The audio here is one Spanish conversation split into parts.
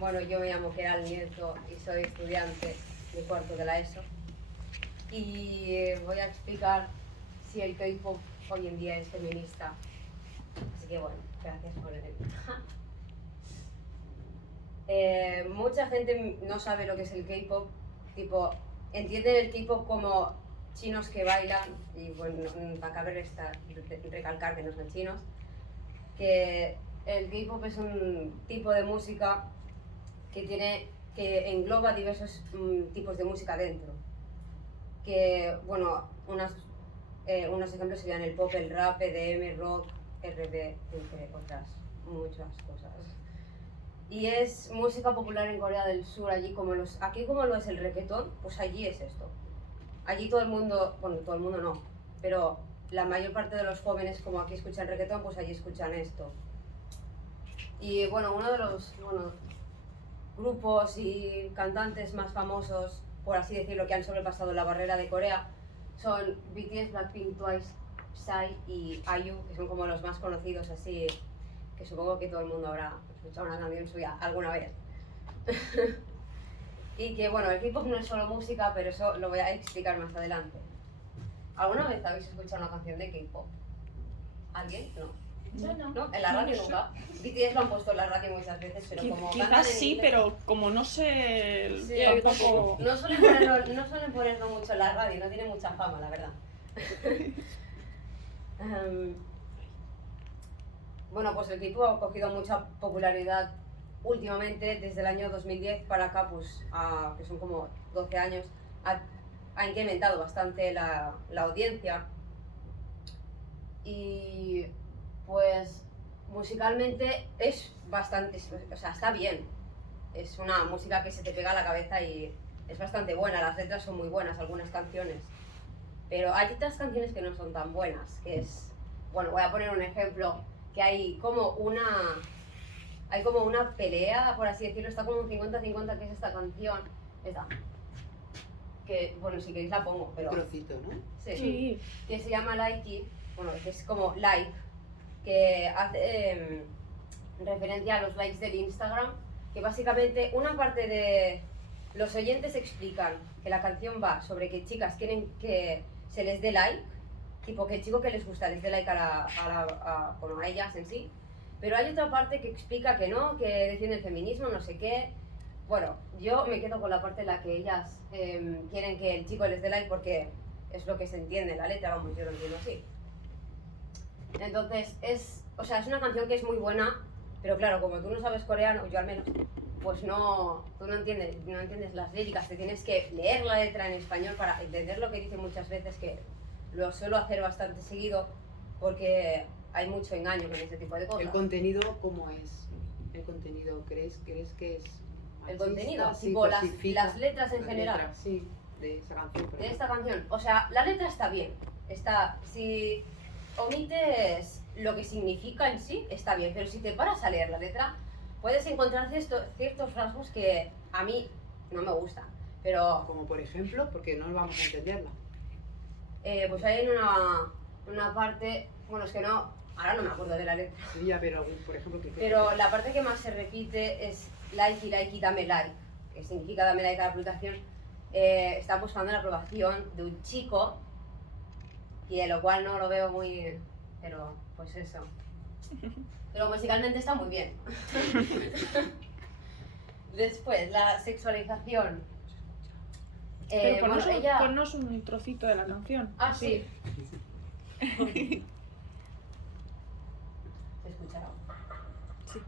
Bueno, yo me llamo Keral Nieto y soy estudiante de cuarto de la ESO. Y voy a explicar si el K-pop hoy en día es feminista. Así que bueno, gracias por venir. Mucha gente no sabe lo que es el K-pop, tipo, entienden el K-pop como chinos que bailan, y bueno, para caber recalcar que no son chinos, que el K-pop es un tipo de música que engloba diversos tipos de música dentro. Que, bueno, unos ejemplos serían el pop, el rap, EDM, rock, R&B, entre otras muchas cosas. Y es música popular en Corea del Sur, aquí como lo es el reggaetón, pues allí es esto. Allí todo el mundo, bueno, todo el mundo no, pero la mayor parte de los jóvenes, como aquí escuchan reggaetón, pues allí escuchan esto. Y bueno, uno de los grupos y cantantes más famosos, por así decirlo, que han sobrepasado la barrera de Corea, son BTS, Blackpink, Twice, Psy y IU, que son como los más conocidos así, que supongo que todo el mundo habrá escuchado una canción suya alguna vez. Y que bueno, el K-pop no es solo música, pero eso lo voy a explicar más adelante. ¿Alguna vez habéis escuchado una canción de K-pop? ¿Alguien? No. Yo no. ¿No? ¿En la radio nunca? BTS lo han puesto en la radio muchas veces, pero como Quizás sí, pero como no sé, sí, tampoco... No suelen ponerlo mucho en la radio, no tiene mucha fama, la verdad. Bueno, pues el K-pop ha cogido mucha popularidad últimamente, desde el año 2010 para acá, pues, que son como 12 años, ha incrementado bastante la audiencia. Y pues musicalmente es bastante, o sea, está bien. Es una música que se te pega a la cabeza y es bastante buena, las letras son muy buenas, algunas canciones. Pero hay otras canciones que no son tan buenas, que es, bueno, voy a poner un ejemplo, que hay como una pelea, por así decirlo, está como un 50-50, que es esta canción, esta, que, bueno, si queréis la pongo, pero... Un trocito, ¿no? Sí. Que se llama Likey, bueno, que es como like, que hace referencia a los likes del Instagram, que básicamente una parte de los oyentes explican que la canción va sobre que chicas quieren que se les dé like, tipo que el chico que les gusta les dé like a ellas en sí, pero hay otra parte que explica que no, que defiende el feminismo, no sé qué. Bueno, yo me quedo con la parte en la que ellas quieren que el chico les dé like porque es lo que se entiende en la letra, vamos, yo lo entiendo así. Entonces, es una canción que es muy buena, pero claro, como tú no sabes coreano, yo al menos, pues tú no entiendes las líricas, te tienes que leer la letra en español para entender lo que dicen muchas veces, que lo suelo hacer bastante seguido, porque hay mucho engaño con ese tipo de cosas. ¿El contenido cómo es? ¿El contenido crees que es ¿El machista? contenido? Sí, Tipo las letras en la general. letra, sí, de esa canción. De esta canción, o sea, la letra está bien, si omites lo que significa en sí, está bien, pero si te paras a leer la letra, puedes encontrar ciertos rasgos que a mí no me gustan, pero... Como por ejemplo, porque no vamos a entenderla. Pues hay en una parte, bueno, es que no, ahora no me acuerdo de la letra. Sí, ya, pero por ejemplo... Pero la parte que más se repite es like, dame like, que significa dame like a la aplicación. Está buscando la aprobación de un chico, y lo cual no lo veo muy... pero pues eso. Pero musicalmente está muy bien. Después, la sexualización. Pero Bueno, ponnos un trocito de la canción. Ah, sí. ¿Se escuchará? Sí.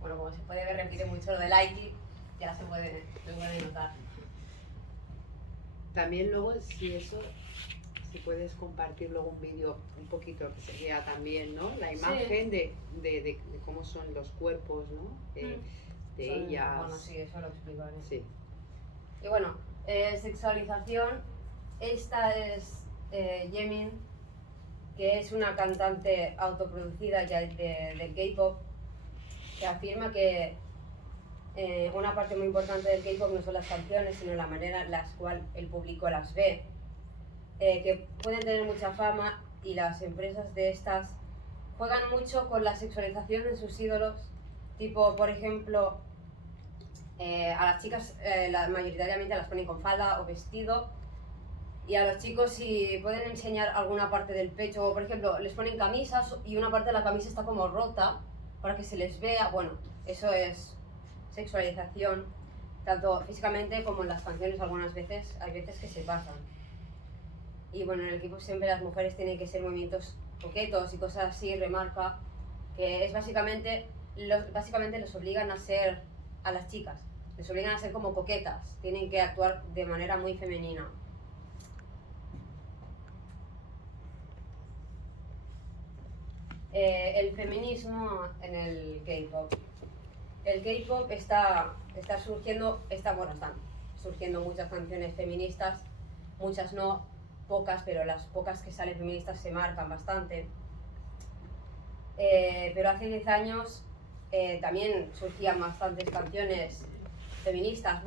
Bueno, como se puede ver, repite mucho lo de Likey, ya se puede notar. También luego, si eso, si puedes compartir luego un vídeo un poquito que se vea también, ¿no? La imagen de cómo son los cuerpos, ¿no? De ellas. Bueno, sí, eso lo explicaré. Sí. Y bueno, sexualización, esta es Yemin, que es una cantante autoproducida ya del K-pop, que afirma que una parte muy importante del K-pop no son las canciones, sino la manera en la cual el público las ve, que pueden tener mucha fama y las empresas de estas juegan mucho con la sexualización de sus ídolos, tipo, por ejemplo, a las chicas mayoritariamente las ponen con falda o vestido, y a los chicos si pueden enseñar alguna parte del pecho, o por ejemplo les ponen camisas y una parte de la camisa está como rota para que se les vea. Bueno, eso es sexualización, tanto físicamente como en las canciones. Algunas veces, hay veces que se pasan. Y bueno, en el equipo siempre las mujeres tienen que ser movimientos coquetos y cosas así, remarca, que es básicamente les obligan a ser, a las chicas, les obligan a ser como coquetas, tienen que actuar de manera muy femenina. El feminismo en el K-pop. El K-pop está surgiendo, están surgiendo muchas canciones feministas, muchas no, pocas, pero las pocas que salen feministas se marcan bastante. Pero hace 10 años también surgían bastantes canciones feministas,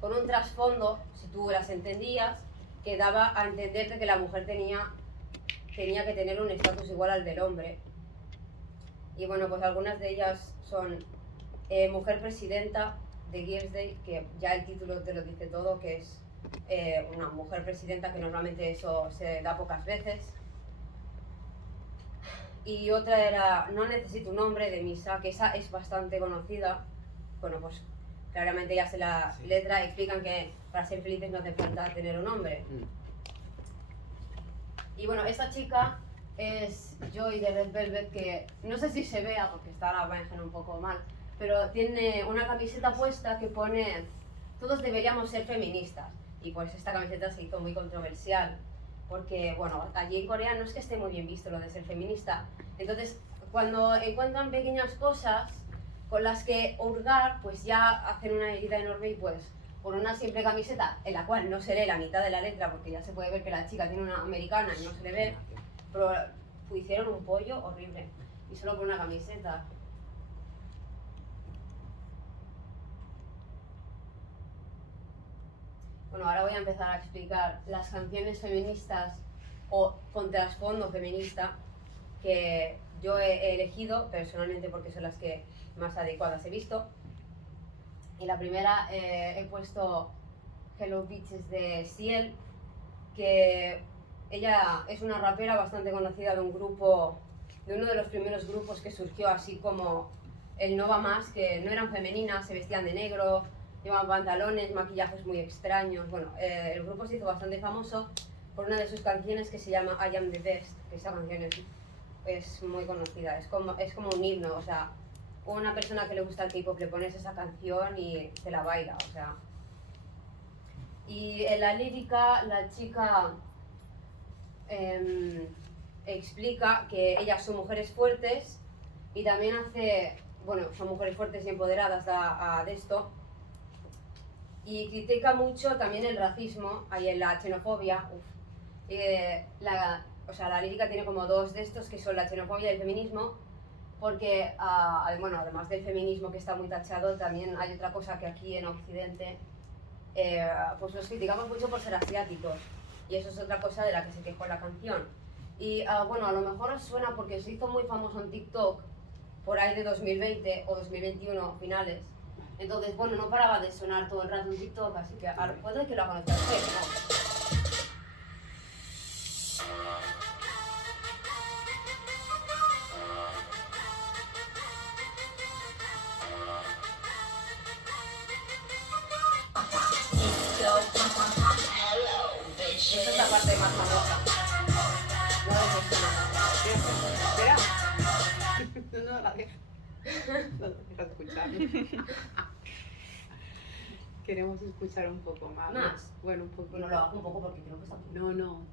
con un trasfondo, si tú las entendías, que daba a entender de que la mujer tenía que tener un estatus igual al del hombre. Y bueno, pues algunas de ellas son Mujer Presidenta de Girls' Day, que ya el título te lo dice todo, que es una mujer presidenta, que normalmente eso se da pocas veces. Y otra era No Necesito un Hombre, de Misa, que esa es bastante conocida. Bueno, pues claramente ya se la letra explican que para ser felices no hace falta tener un hombre. Y bueno, esta chica es Joy de Red Velvet, que no sé si se vea porque está la imagen un poco mal, pero tiene una camiseta puesta que pone todos deberíamos ser feministas. Y pues esta camiseta se hizo muy controversial porque, bueno, allí en Corea no es que esté muy bien visto lo de ser feminista. Entonces, cuando encuentran pequeñas cosas con las que hurgar, pues ya hacen una herida enorme. Y pues por una simple camiseta en la cual no se lee la mitad de la letra, porque ya se puede ver que la chica tiene una americana y no se le ve, pero hicieron un pollo horrible, y solo por una camiseta. Bueno, ahora voy a empezar a explicar las canciones feministas o con trasfondo feminista que yo he elegido personalmente porque son las que más adecuadas he visto. Y la primera he puesto Hello Bitches de Ciel, que ella es una rapera bastante conocida de un grupo, de uno de los primeros grupos que surgió así como el Nova Más, que no eran femeninas, se vestían de negro, llevaban pantalones, maquillajes muy extraños. Bueno, el grupo se hizo bastante famoso por una de sus canciones que se llama I Am The Best, que esa canción es muy conocida, es como un himno, o sea, una persona que le gusta el K-pop le pones esa canción y se la baila, o sea. Y en la lírica la chica explica que ellas son mujeres fuertes y también son mujeres fuertes y empoderadas de esto, y critica mucho también el racismo y la xenofobia. La lírica tiene como dos de estos, que son la xenofobia y el feminismo, porque además del feminismo, que está muy tachado, también hay otra cosa que aquí en Occidente pues los criticamos mucho por ser asiáticos, y eso es otra cosa de la que se quejó la canción. Y a lo mejor os suena porque se hizo muy famoso en TikTok por ahí de 2020 o 2021 finales. Entonces, no paraba de sonar todo el rato en TikTok, así que puede que lo conozcáis, ¿no? Esta es la parte más famosa. No la deja. No la deja escuchar. Queremos escuchar un poco más. ¿Más? Bueno, un poquito. Bueno, lo bajo un poco porque creo que está muy... No, no.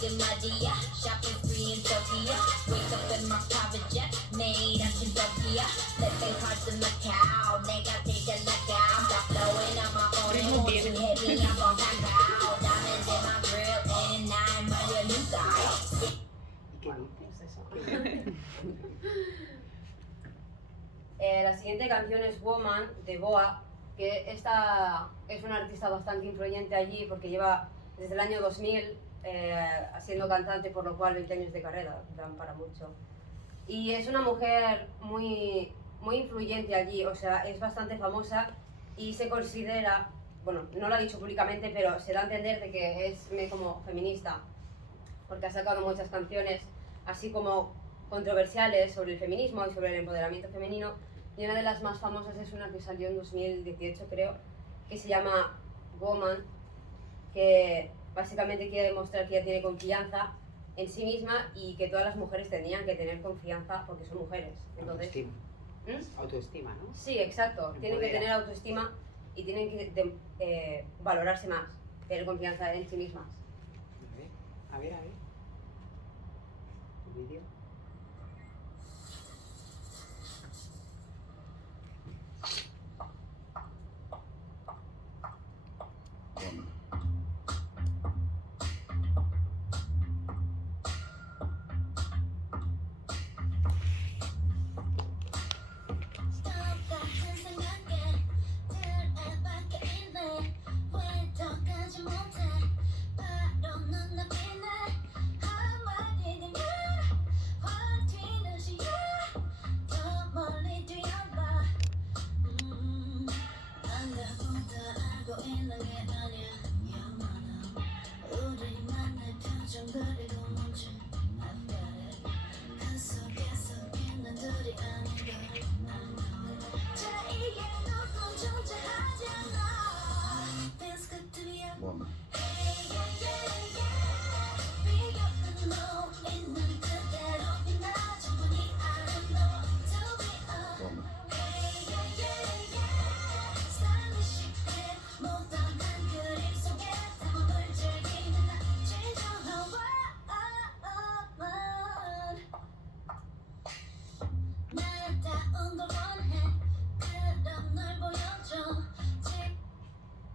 In my dia, shopping free in Tokyo. Wake up in my private jet, made out in Tokyo. Flipping cards in Macau, nigga take a look out. Stop blowing on my phone and won't you hit me up on my cow. Diamonds in my grill and I'm a new guy. ¿Y qué Bueno, dices? pues eso. La siguiente canción es Woman, de Boa, que esta es una artista bastante influyente allí porque lleva desde el año 2000 siendo cantante, por lo cual 20 años de carrera, dan para mucho. Y es una mujer muy influyente allí, o sea, es bastante famosa y se considera, bueno, no lo ha dicho públicamente, pero se da a entender de que es como feminista, porque ha sacado muchas canciones así como controversiales sobre el feminismo y sobre el empoderamiento femenino, y una de las más famosas es una que salió en 2018, creo, que se llama Woman, que básicamente quiere demostrar que ella tiene confianza en sí misma y que todas las mujeres tendrían que tener confianza porque son mujeres. Entonces, Autoestima. ¿Mm? Autoestima, ¿no? Sí, exacto. Tienen que Empodera. tener autoestima y tienen que valorarse más, tener confianza en sí mismas. A ver. ¿El vídeo?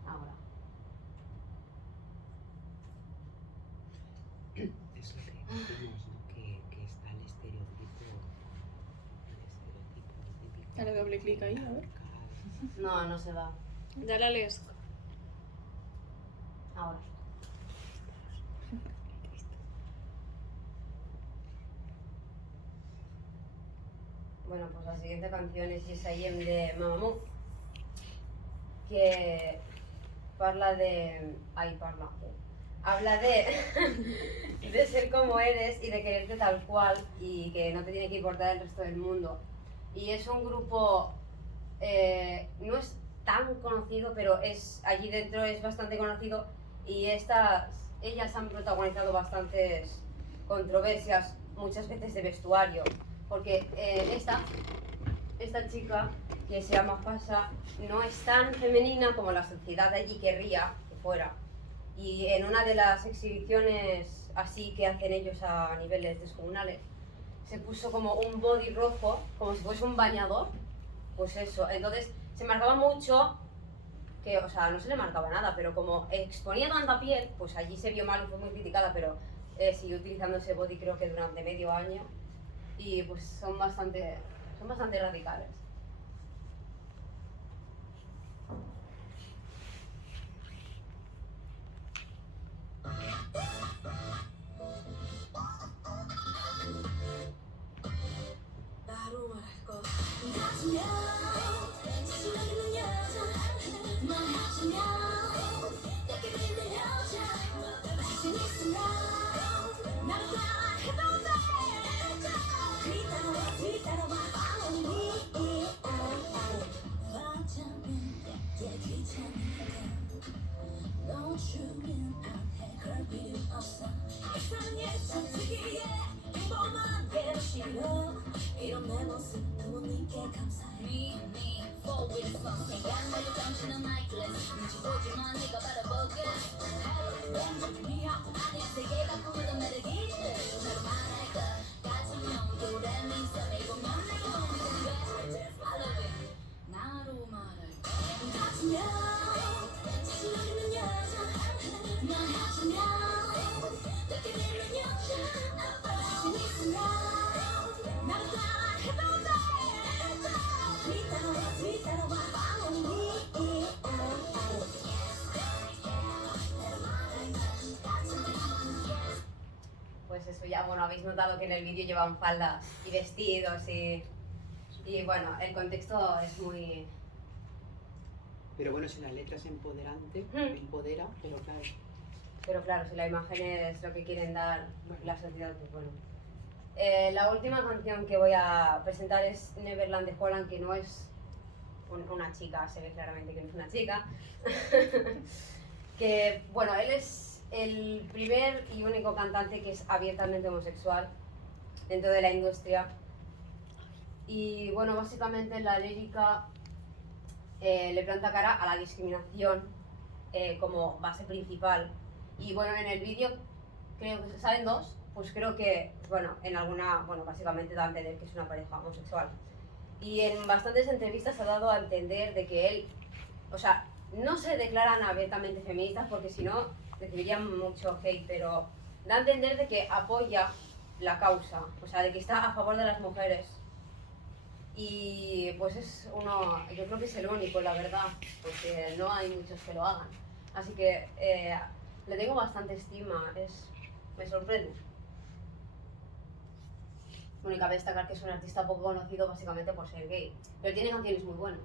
Ahora. Es lo que decimos, ¿no? Que está el estereotipo típico. Dale doble clic ahí, a ver. No, no se va. Dale al ESC. Ahora. Bueno, pues la siguiente canción es Yes I Am de Mamamoo, que habla de de ser como eres y de quererte tal cual y que no te tiene que importar el resto del mundo. Y es un grupo, no es tan conocido, pero allí dentro es bastante conocido y ellas han protagonizado bastantes controversias, muchas veces de vestuario, porque esta chica, que se llama Fasha, no es tan femenina como la sociedad de allí querría que fuera. Y en una de las exhibiciones así que hacen ellos a niveles descomunales, se puso como un body rojo, como si fuese un bañador, pues eso. Entonces se marcaba mucho, que, o sea, no se le marcaba nada, pero como exponía tanta piel, pues allí se vio mal y fue muy criticada, pero siguió utilizando ese body creo que durante medio año y pues son bastante radicales. 너만 괴로워 이런 내 모습 부모님께 감사해 Me for with something 양말로 정신은 necklace 눈치 보지만 네가 바라보게 왼쪽이 미야 아니야 세계가 꿈꾸던 매력이지 나로 말할 것 같으면 도레미 썸이 보면 내게 몸이 돼 I love it 나로 말할 것 같으면 지루는 여자 난 하자면 듣게 되는 여자 자신 있으면 나를 따라해봐봐 뒤따라와 follow me Pues eso ya, bueno, habéis notado que en el vídeo llevan faldas y vestidos y bueno, el contexto es muy... Pero bueno, si la letra es empoderante, empodera, pero claro. Pero claro, si la imagen es lo que quieren dar la sociedad, pues bueno. La última canción que voy a presentar es Neverland de Holland, que no es una chica, se ve claramente que no es una chica. Que, bueno, él es el primer y único cantante que es abiertamente homosexual dentro de la industria. Y bueno, básicamente la lírica le planta cara a la discriminación como base principal. Y bueno, en el vídeo creo que salen dos, pues creo que, bueno, en alguna, bueno, básicamente da a entender que es una pareja homosexual. Y en bastantes entrevistas ha dado a entender de que él, o sea, no se declaran abiertamente feministas porque si no recibirían mucho hate, pero da a entender de que apoya la causa, o sea, de que está a favor de las mujeres. Y pues es uno, yo creo que es el único, la verdad, porque no hay muchos que lo hagan. Así que le tengo bastante estima, me sorprende. Bueno, y cabe destacar que es un artista poco conocido básicamente por ser gay, pero tiene canciones muy buenas.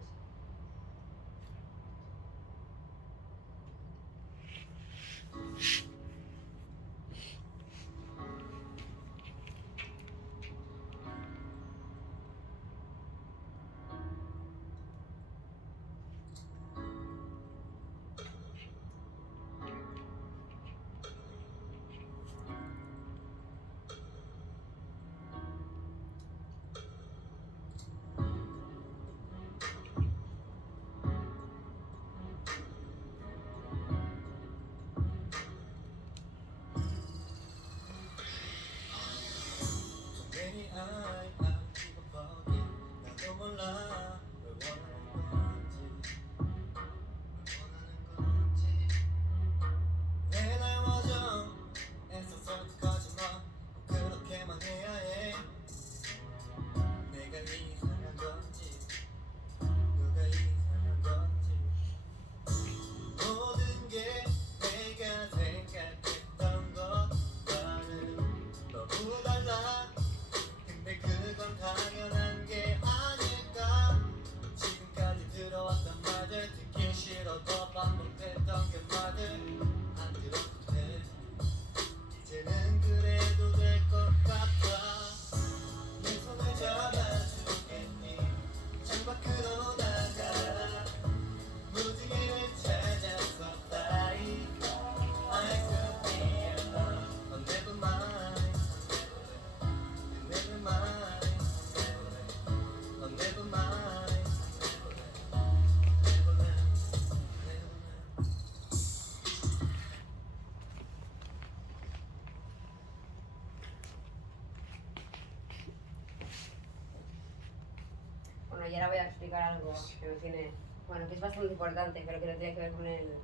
Bueno, y ahora voy a explicar algo que no tiene, bueno, que es bastante importante, pero que no tiene que ver con el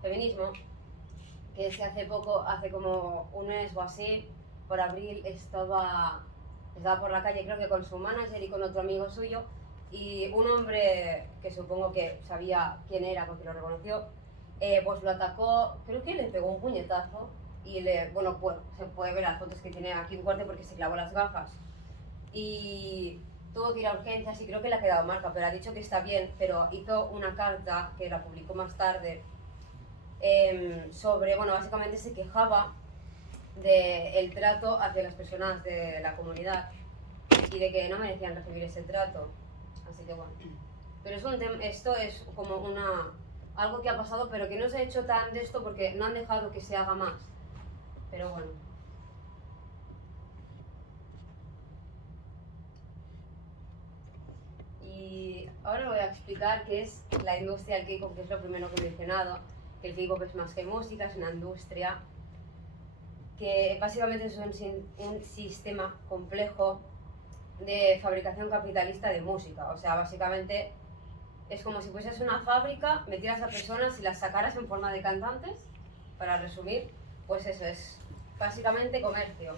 feminismo, que es que hace poco, hace como un mes o así, por abril, estaba por la calle, creo que con su manager y con otro amigo suyo, y un hombre que supongo que sabía quién era porque lo reconoció, pues lo atacó, creo que le pegó un puñetazo, y bueno, pues, se puede ver las fotos que tiene aquí un corte porque se clavó las gafas. Y tuvo que ir a urgencias y creo que le ha quedado marca, pero ha dicho que está bien, pero hizo una carta que la publicó más tarde sobre, bueno, básicamente se quejaba del trato hacia las personas de la comunidad y de que no merecían recibir ese trato, así que bueno. Pero esto es como algo que ha pasado, pero que no se ha hecho tan de esto porque no han dejado que se haga más, pero bueno. Y ahora voy a explicar qué es la industria del K-pop, que es lo primero que he mencionado. Que el K-pop es más que música, es una industria que básicamente es un sistema complejo de fabricación capitalista de música. O sea, básicamente es como si fueses una fábrica, metieras a personas y las sacaras en forma de cantantes, para resumir, pues eso es básicamente comercio.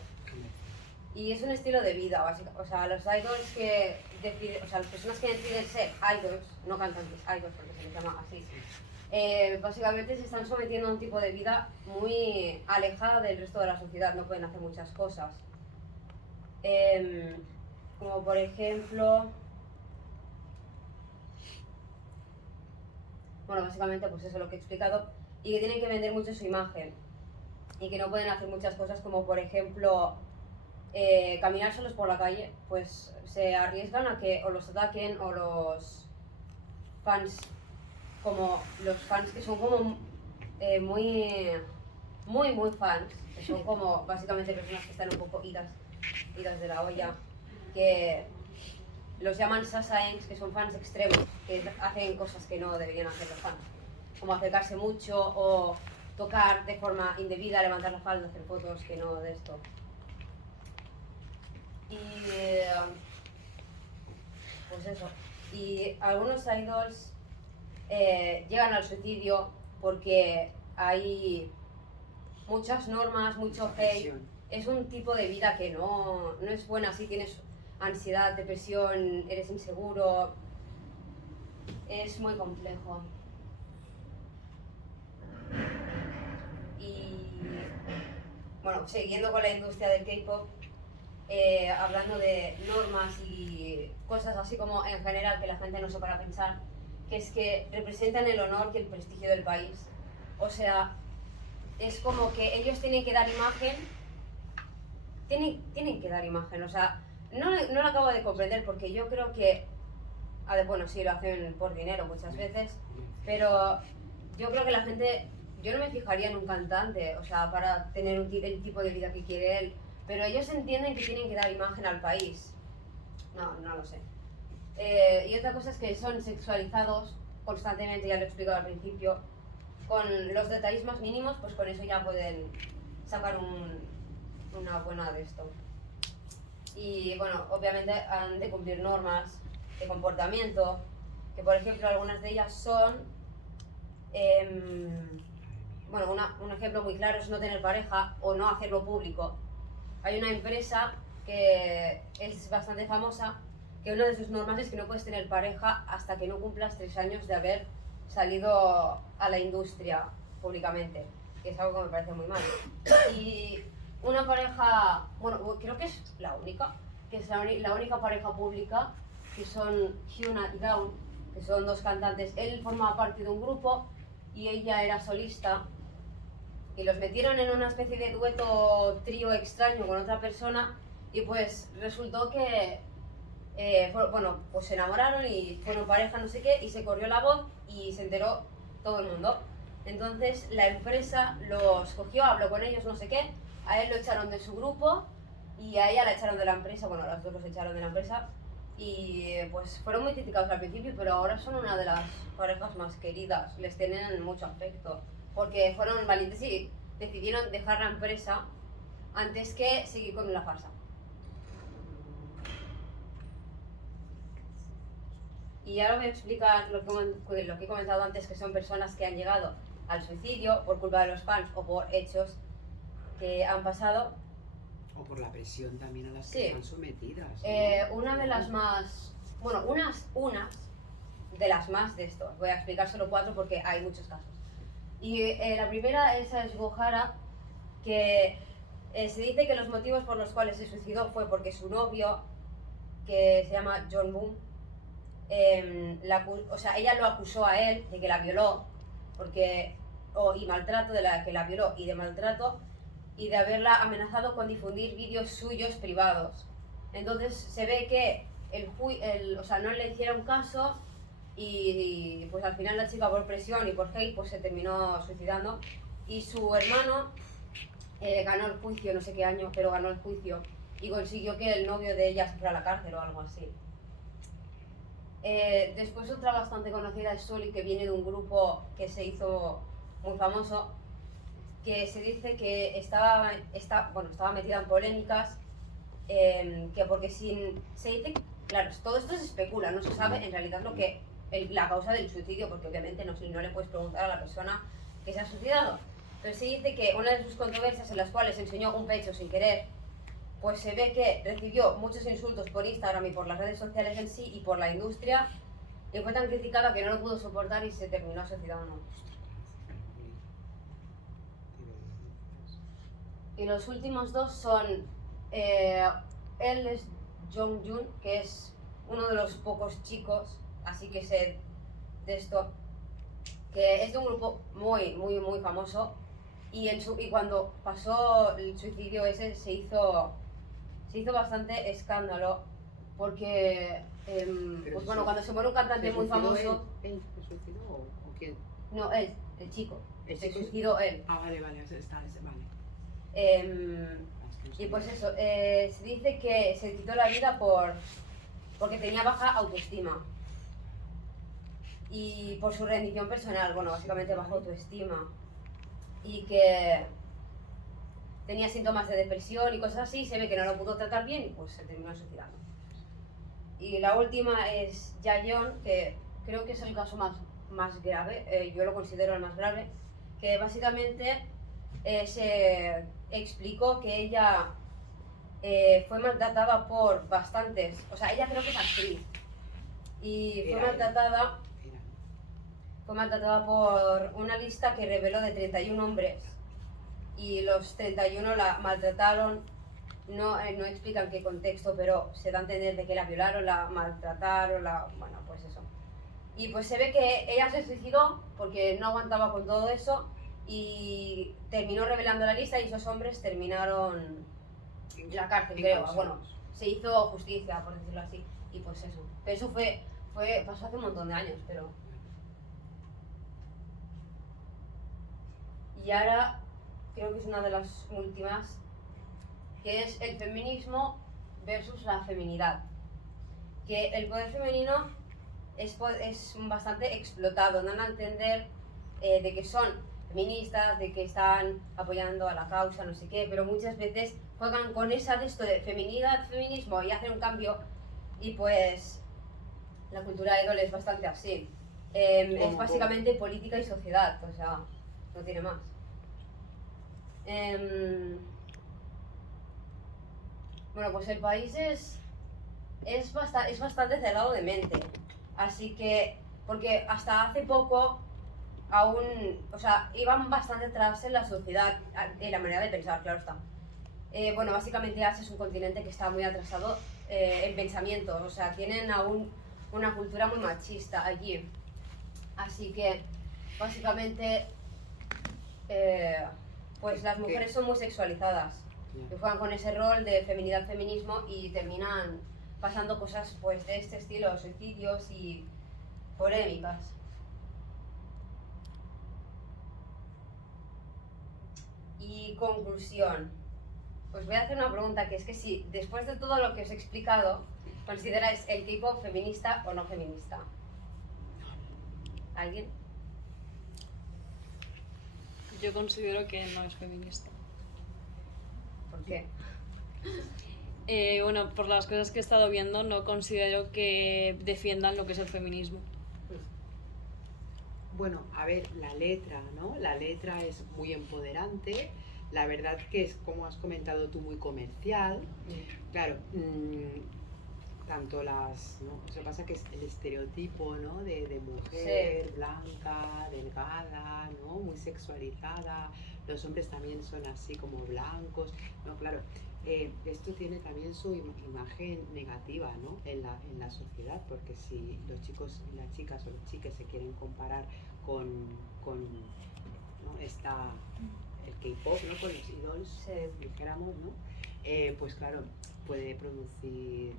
Y es un estilo de vida, básicamente. O sea, los idols que deciden, o sea, las personas que deciden ser idols, no cantantes, idols porque se les llama así, básicamente se están sometiendo a un tipo de vida muy alejada del resto de la sociedad, no pueden hacer muchas cosas. Como por ejemplo, bueno, básicamente pues eso es lo que he explicado, y que tienen que vender mucho su imagen, y que no pueden hacer muchas cosas como por ejemplo caminar solos por la calle, pues se arriesgan a que o los ataquen o los fans, como los fans que son como muy fans, que son como básicamente personas que están un poco idas de la olla, que los llaman sasaengs, que son fans extremos, que hacen cosas que no deberían hacer los fans, como acercarse mucho o tocar de forma indebida, levantar la falda, hacer fotos que no de esto. Y pues eso. Y algunos idols llegan al suicidio porque hay muchas normas, mucho hate. Es un tipo de vida que no es buena si tienes ansiedad, depresión, eres inseguro. Es muy complejo. Y bueno, siguiendo con la industria del K-pop, hablando de normas y cosas así como en general que la gente no se para a pensar, que es que representan el honor y el prestigio del país. O sea, es como que ellos tienen que dar imagen, tienen que dar imagen, o sea, no lo acabo de comprender porque yo creo que, bueno, sí, lo hacen por dinero muchas veces, pero yo creo que la gente, yo no me fijaría en un cantante, o sea, para tener el tipo de vida que quiere él, pero ellos entienden que tienen que dar imagen al país. No lo sé. Y otra cosa es que son sexualizados constantemente, ya lo he explicado al principio, con los detalles más mínimos, pues con eso ya pueden sacar una buena de esto. Y bueno, obviamente han de cumplir normas de comportamiento, que por ejemplo algunas de ellas son, bueno, un ejemplo muy claro es no tener pareja o no hacerlo público. Hay una empresa que es bastante famosa, que una de sus normas es que no puedes tener pareja hasta que no cumplas 3 años de haber salido a la industria públicamente, que es algo que me parece muy mal. Y una pareja, bueno, creo que es la única, que es la única pareja pública, que son Hyuna y Dawn, que son 2 cantantes. Él formaba parte de un grupo y ella era solista, y los metieron en una especie de dueto trío extraño con otra persona, y pues resultó que bueno, pues se enamoraron y fueron pareja no sé qué, y se corrió la voz y se enteró todo el mundo. Entonces la empresa los cogió, habló con ellos no sé qué, a él lo echaron de su grupo y a ella la echaron de la empresa, bueno, las dos los echaron de la empresa, y pues fueron muy criticados al principio, pero ahora son una de las parejas más queridas, les tienen mucho afecto, porque fueron valientes y decidieron dejar la empresa antes que seguir con la farsa. Y ahora voy a explicar lo que he comentado antes, que son personas que han llegado al suicidio por culpa de los fans o por hechos que han pasado. O por la presión también a las que Sí. están sometidas, ¿no? Una de las más, bueno, unas de las más de esto. Voy a explicar solo 4 porque hay muchos casos. Y la primera es Gohara, que se dice que los motivos por los cuales se suicidó fue porque su novio, que se llama John Boom, o sea, ella lo acusó a él de que la violó, y maltrato, de que la violó y de maltrato, y de haberla amenazado con difundir vídeos suyos privados. Entonces se ve que o sea, no le hicieron caso, y pues al final la chica, por presión y por hate, pues se terminó suicidando. Y su hermano ganó el juicio, no sé qué año, pero ganó el juicio y consiguió que el novio de ella se fuera a la cárcel o algo así. Después otra bastante conocida es Sully, que viene de un grupo que se hizo muy famoso, que se dice que estaba metida en polémicas, que porque se dice, claro, todo esto se especula, no se sabe en realidad la causa del suicidio, porque obviamente no le puedes preguntar a la persona que se ha suicidado, pero se dice que una de sus controversias en las cuales enseñó un pecho sin querer, pues se ve que recibió muchos insultos por Instagram y por las redes sociales en sí y por la industria, y fue tan criticada que no lo pudo soportar y se terminó suicidando. Y los últimos dos son, él es Jong Jun, que es uno de los pocos chicos, así que sé de esto, que es de un grupo muy famoso, y cuando pasó el suicidio ese se hizo bastante escándalo, porque pues bueno, cuando se muere un cantante muy famoso... ¿Él se suicidó o quién? No, él, el chico. Se chico? suicidó él. Ah, vale, vale. Y pues eso, se dice que se quitó la vida porque tenía baja autoestima. Y por su rendición personal, bueno, básicamente baja autoestima. Y que tenía síntomas de depresión y cosas así, se ve que no lo pudo tratar bien y pues se terminó suicidando. Y la última es Jaeyeon, que creo que es el caso más grave, yo lo considero el más grave, que básicamente se explicó que ella fue maltratada por bastantes, o sea, ella creo que es actriz, y fue maltratada por una lista que reveló de 31 hombres, y los 31 la maltrataron, no explican qué contexto, pero se da a entender de que la violaron, la maltrataron, bueno, pues eso. Y pues se ve que ella se suicidó porque no aguantaba con todo eso y terminó revelando la lista y esos hombres terminaron en la cárcel, creo. Bueno, se hizo justicia, por decirlo así, y pues eso. Pero eso pasó hace un montón de años, pero... Y ahora creo que es una de las últimas, que es el feminismo versus la feminidad. Que el poder femenino es bastante explotado, dan a entender de que son feministas, de que están apoyando a la causa, no sé qué, pero muchas veces juegan con esa de esto de feminidad, feminismo y hacen un cambio, y pues la cultura idol es bastante así. Es básicamente política y sociedad, o sea, no tiene más. Bueno, pues el país es bastante cerrado de mente, así que, porque hasta hace poco aún, o sea, iban bastante atrás en la sociedad, en la manera de pensar, claro está. Bueno, básicamente Asia es un continente que está muy atrasado en pensamiento, o sea, tienen aún una cultura muy machista allí, así que, básicamente, pues las mujeres son muy sexualizadas, que juegan con ese rol de feminidad, feminismo y terminan pasando cosas pues de este estilo, suicidios y polémicas. Y conclusión, os voy a hacer una pregunta, que es que si después de todo lo que os he explicado, ¿consideráis el K-pop feminista o no feminista? ¿Alguien? Yo considero que no es feminista. ¿Por qué? Bueno, por las cosas que he estado viendo, no considero que defiendan lo que es el feminismo. Bueno, a ver, la letra, ¿no? La letra es muy empoderante. La verdad que es, como has comentado tú, muy comercial. Claro, tanto las, ¿no? O sea, pasa que es el estereotipo, ¿no? De mujer, sí, blanca, delgada, ¿no? Muy sexualizada. Los hombres también son así como blancos. No, claro, esto tiene también su imagen negativa, ¿no? En la sociedad, porque si los chicos y las chicas o los chiques se quieren comparar con ¿no? El K-pop, ¿no? Con los idols, sí, dijéramos, ¿no? Pues claro, puede producir,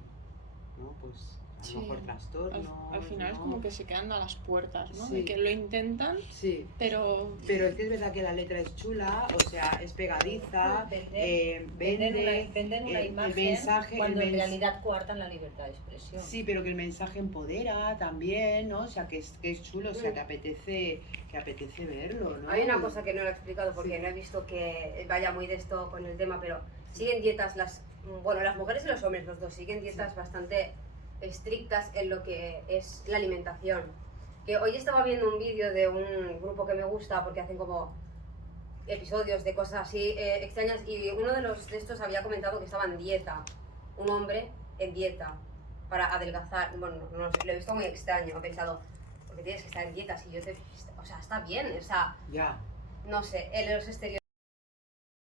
¿no? Pues a Sí. lo mejor trastornos. Al final es ¿no? como que se quedan a las puertas, ¿no? Sí. De que lo intentan, Sí. pero Pero es que es verdad que la letra es chula, o sea, es pegadiza, Venden una el imagen mensaje, cuando el en mens- realidad coartan la libertad de expresión. Sí, pero que el mensaje empodera también, ¿no? O sea, que es chulo, o sea, que apetece verlo, ¿no? Hay una cosa que no lo he explicado porque Sí. no he visto que vaya muy de esto con el tema, pero siguen dietas las mujeres y los hombres, los dos, siguen dietas bastante estrictas en lo que es la alimentación. Que hoy estaba viendo un vídeo de un grupo que me gusta porque hacen como episodios de cosas así extrañas y uno de estos había comentado que estaba en dieta, un hombre en dieta para adelgazar. Bueno, no sé, lo he visto muy extraño, he pensado, porque tienes que estar en dieta si yo te... O sea, está bien, o sea, Ya. no sé, los estereotipos